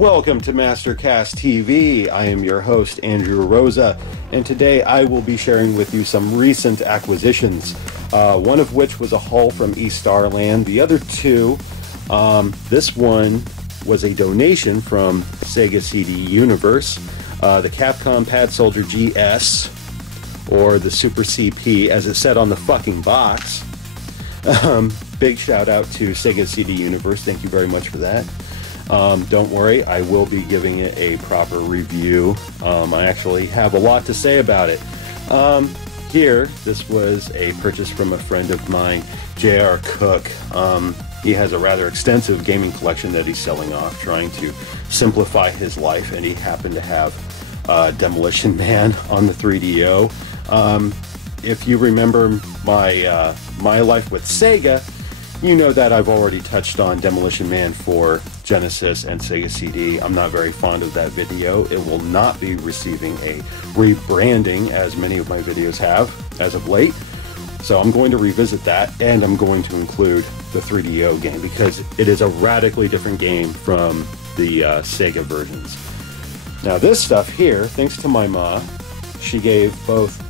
Welcome to Mastercast TV. I am your host, Andrew Rosa, and today I will be sharing with you some recent acquisitions, one of which was a haul from Starland. The other two, this one was a donation from Sega CD Universe, the Capcom Pad Soldier GS, or the Super CP as it said on the fucking box. Big shout out to Sega CD Universe, thank you very much for that. Don't worry, I will be giving it a proper review. I actually have a lot to say about it. Here, this was a purchase from a friend of mine, J.R. Cook. He has a rather extensive gaming collection that he's selling off, trying to simplify his life, and he happened to have Demolition Man on the 3DO. If you remember my life with Sega, you know that I've already touched on Demolition Man for Genesis and Sega CD. I'm not very fond of that video. It will not be receiving a rebranding as many of my videos have as of late. So I'm going to revisit that, and I'm going to include the 3DO game because it is a radically different game from the Sega versions. Now this stuff here, thanks to my ma, she gave both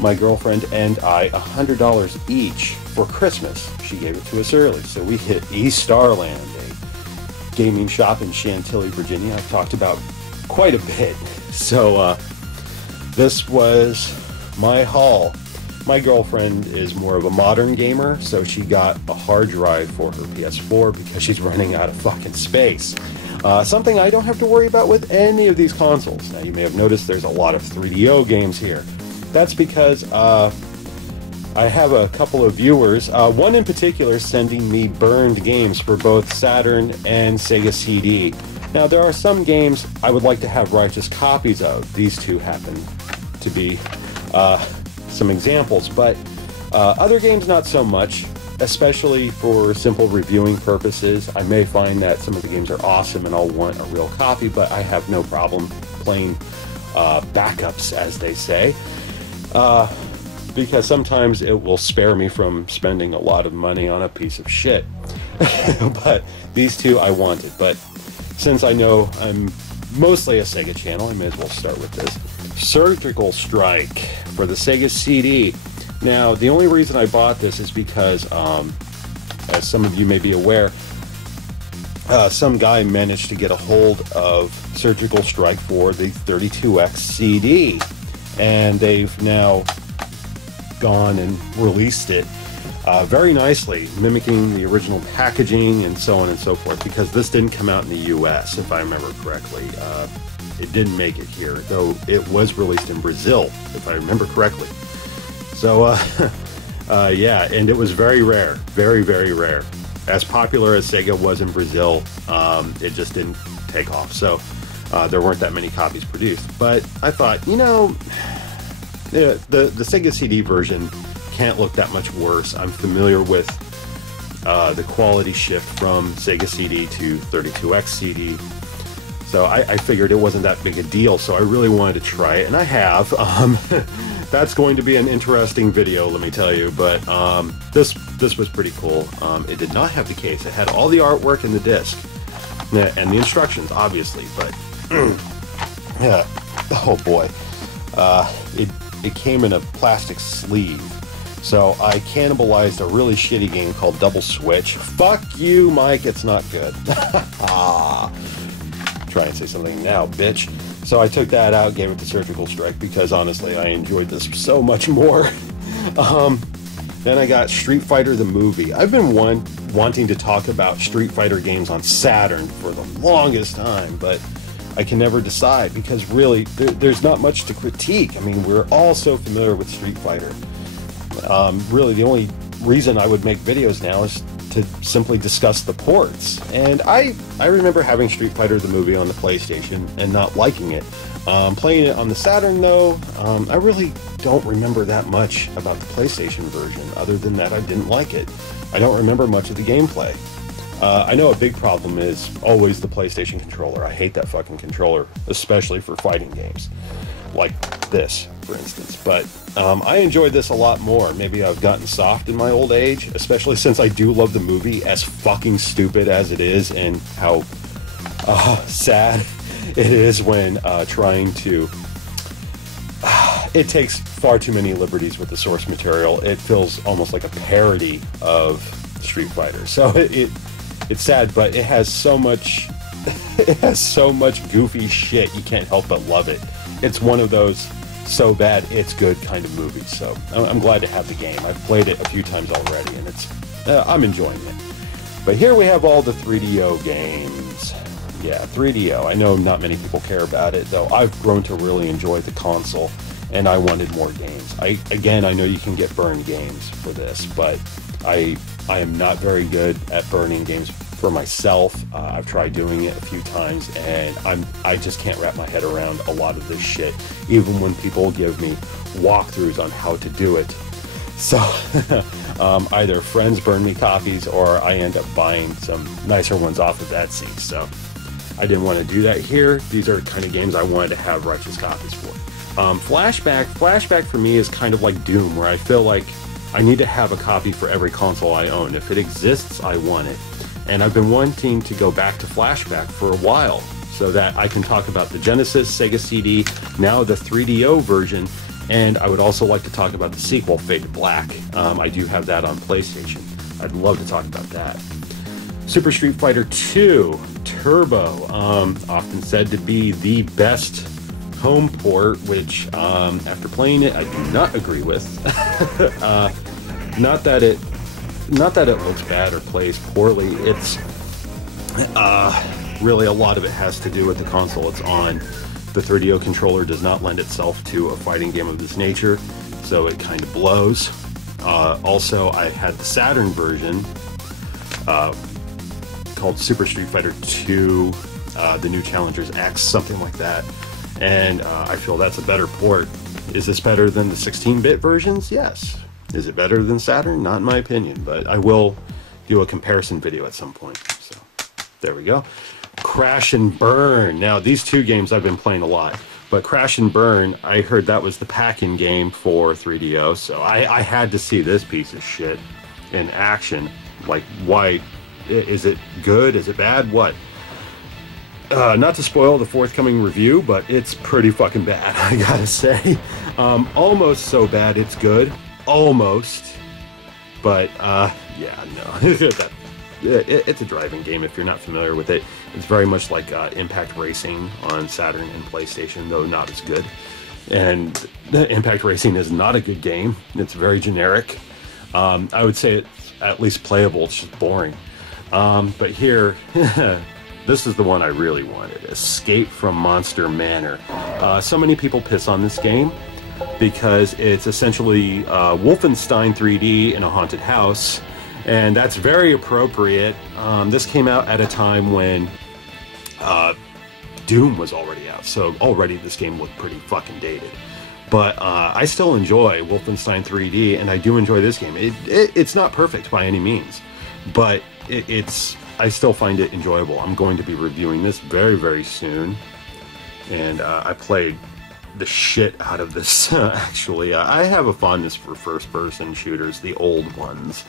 my girlfriend and I $100 each for Christmas. She gave it to us early, so we hit Starland, a gaming shop in Chantilly, Virginia. I've talked about quite a bit. So this was my haul. My girlfriend is more of a modern gamer, so she got a hard drive for her PS4 because she's running out of fucking space. Something I don't have to worry about with any of these consoles. Now you may have noticed there's a lot of 3DO games here. That's because I have a couple of viewers, one in particular sending me burned games for both Saturn and Sega CD. Now there are some games I would like to have righteous copies of. These two happen to be some examples, but other games not so much, especially for simple reviewing purposes. I may find that some of the games are awesome and I'll want a real copy, but I have no problem playing backups, as they say. Because sometimes it will spare me from spending a lot of money on a piece of shit. But these two I wanted. But since I know I'm mostly a Sega channel, I may as well start with this. Surgical Strike for the Sega CD. Now, the only reason I bought this is because, as some of you may be aware, some guy managed to get a hold of Surgical Strike for the 32X CD. And they've now gone and released it very nicely, mimicking the original packaging and so on and so forth, because this didn't come out in the US, if I remember correctly. It didn't make it here, though it was released in Brazil, if I remember correctly. So, yeah, and it was very rare, very, very rare. As popular as Sega was in Brazil, it just didn't take off. So, there weren't that many copies produced. But I thought, you know, the Sega CD version can't look that much worse. I'm familiar with the quality shift from Sega CD to 32X CD. So I figured it wasn't that big a deal, so I really wanted to try it, and I have. That's going to be an interesting video, let me tell you, but this was pretty cool. It did not have the case. It had all the artwork and the disc, and the instructions, obviously, but yeah, oh boy. It came in a plastic sleeve. So I cannibalized a really shitty game called Double Switch. Fuck you, Mike, it's not good. Try and say something now, bitch. So I took that out, gave it to Surgical Strike, because honestly I enjoyed this so much more. Then I got Street Fighter the movie. I've been wanting to talk about Street Fighter games on Saturn for the longest time, but I can never decide because really there's not much to critique. I mean, we're all so familiar with Street Fighter. Really the only reason I would make videos now is to simply discuss the ports. And I remember having Street Fighter the movie on the PlayStation and not liking it. Playing it on the Saturn though, I really don't remember that much about the PlayStation version. Other than that, I didn't like it. I don't remember much of the gameplay. I know a big problem is always the PlayStation controller. I hate that fucking controller, especially for fighting games. Like this, for instance. But I enjoyed this a lot more. Maybe I've gotten soft in my old age, especially since I do love the movie, as fucking stupid as it is, and how sad it is when trying to... it takes far too many liberties with the source material. It feels almost like a parody of Street Fighter. So it's sad, but it has so much... it has so much goofy shit, you can't help but love it. It's one of those so bad it's good kind of movies. So I'm glad to have the game. I've played it a few times already, and it's I'm enjoying it. But here we have all the 3DO games. Yeah, 3DO. I know not many people care about it, though I've grown to really enjoy the console, and I wanted more games. Again, I know you can get burned games for this, but I am not very good at burning games for myself. I've tried doing it a few times, and I just can't wrap my head around a lot of this shit, even when people give me walkthroughs on how to do it. So either friends burn me copies, or I end up buying some nicer ones off of Etsy. So I didn't want to do that here. These are the kind of games I wanted to have righteous copies for. Flashback for me is kind of like Doom, where I feel like I need to have a copy for every console I own. If it exists, I want it. And I've been wanting to go back to Flashback for a while, so that I can talk about the Genesis, Sega CD, now the 3DO version, and I would also like to talk about the sequel, Faded Black. I do have that on PlayStation. I'd love to talk about that. Super Street Fighter 2 Turbo, often said to be the best home port, which after playing it, I do not agree with. Not that it looks bad or plays poorly. It's really a lot of it has to do with the console it's on. The 3DO controller does not lend itself to a fighting game of this nature, so it kind of blows. Also, I had the Saturn version called Super Street Fighter 2, The New Challengers X, something like that, and I feel that's a better port. Is this better than the 16-bit versions? Yes. Is it better than Saturn? Not in my opinion, but I will do a comparison video at some point. So there we go. Crash and Burn. Now, these two games I've been playing a lot, but Crash and Burn, I heard that was the pack-in game for 3DO, so I had to see this piece of shit in action. Like, why? Is it good? Is it bad? What? Not to spoil the forthcoming review, but it's pretty fucking bad, I gotta say. Almost so bad it's good. Almost. But, yeah, no. It's a driving game if you're not familiar with it. It's very much like Impact Racing on Saturn and PlayStation, though not as good. And Impact Racing is not a good game. It's very generic. I would say it's at least playable. It's just boring. But here, this is the one I really wanted. Escape from Monster Manor. So many people piss on this game because it's essentially Wolfenstein 3D in a haunted house. And that's very appropriate. This came out at a time when Doom was already out, so already this game looked pretty fucking dated. But I still enjoy Wolfenstein 3D, and I do enjoy this game. It's not perfect by any means, but I still find it enjoyable. I'm going to be reviewing this very, very soon, and I played the shit out of this, actually. I have a fondness for first-person shooters, the old ones.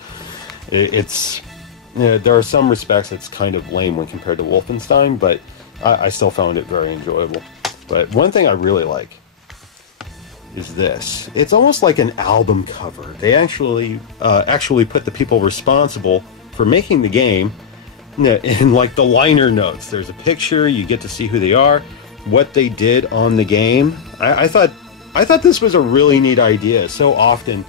There are some respects it's kind of lame when compared to Wolfenstein, but I still found it very enjoyable. But one thing I really like is this. It's almost like an album cover. They actually put the people responsible for making the game in like the liner notes. There's a picture, you get to see who they are, what they did on the game. I thought this was a really neat idea. So often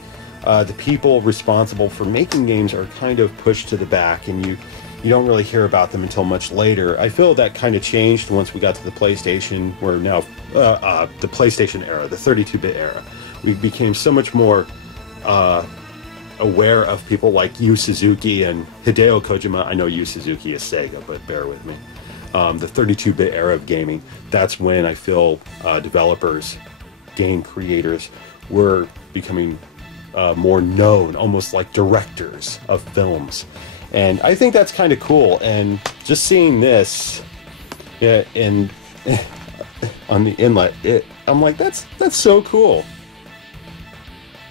the people responsible for making games are kind of pushed to the back, and you don't really hear about them until much later. I feel that kind of changed once we got to the PlayStation, where now the PlayStation era, the 32-bit era, we became so much more aware of people like Yu Suzuki and Hideo Kojima. I know Yu Suzuki is Sega, but bear with me. The 32-bit era of gaming, that's when I feel developers, game creators were becoming more known, almost like directors of films. And I think that's kind of cool. And just seeing this on the inlet, I'm like, that's so cool.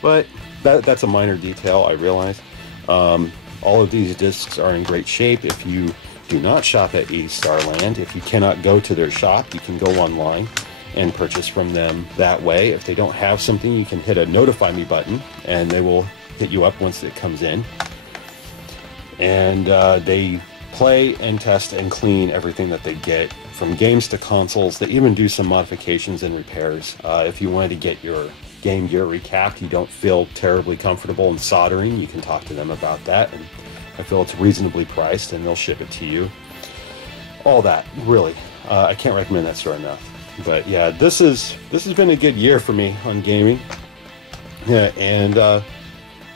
But that's a minor detail, I realize. All of these discs are in great shape. If you do not shop at eStarland. If you cannot go to their shop, you can go online and purchase from them that way. If they don't have something, you can hit a notify me button and they will hit you up once it comes in. And they play and test and clean everything that they get, from games to consoles. They even do some modifications and repairs. If you wanted to get your Game Gear recapped, you don't feel terribly comfortable in soldering, you can talk to them about that, and I feel it's reasonably priced and they'll ship it to you. All that, really. I can't recommend that store enough. But yeah, this has been a good year for me on gaming. Yeah, and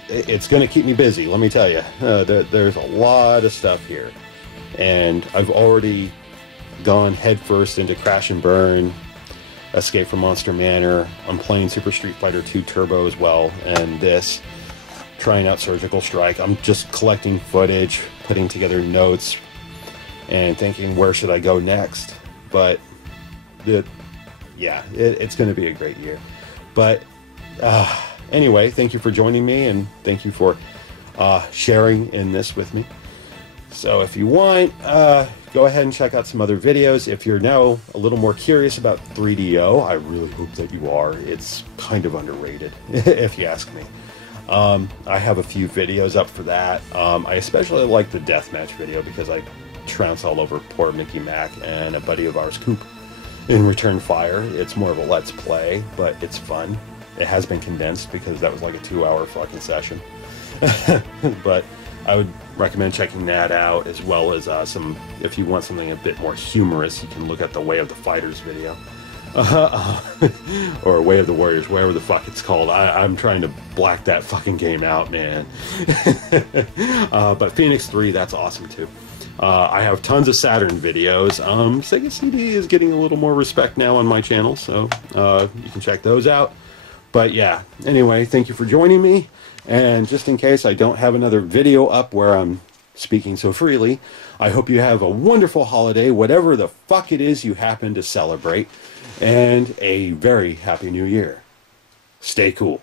it's going to keep me busy, let me tell you. There's a lot of stuff here. And I've already gone headfirst into Crash and Burn, Escape from Monster Manor. I'm playing Super Street Fighter 2 Turbo as well, and this, trying out Surgical Strike. I'm just collecting footage, putting together notes, and thinking, where should I go next? But yeah, it's going to be a great year. But anyway, thank you for joining me, and thank you for sharing in this with me. So if you want, go ahead and check out some other videos. If you're now a little more curious about 3DO, I really hope that you are. It's kind of underrated, if you ask me. I have a few videos up for that. I especially like the deathmatch video because I trounce all over poor Mickey Mac and a buddy of ours, Coop, in Return Fire. It's more of a let's play, but it's fun. It has been condensed because that was like a 2-hour fucking session. But I would recommend checking that out, as well as if you want something a bit more humorous, you can look at the Way of the Fighters video. Or Way of the Warriors, whatever the fuck it's called. I'm trying to black that fucking game out, man. But Phoenix 3, that's awesome too. I have tons of Saturn videos. Sega CD is getting a little more respect now on my channel, so you can check those out. But yeah, anyway, thank you for joining me. And just in case I don't have another video up where I'm speaking so freely, I hope you have a wonderful holiday, whatever the fuck it is you happen to celebrate, and a very happy new year. Stay cool.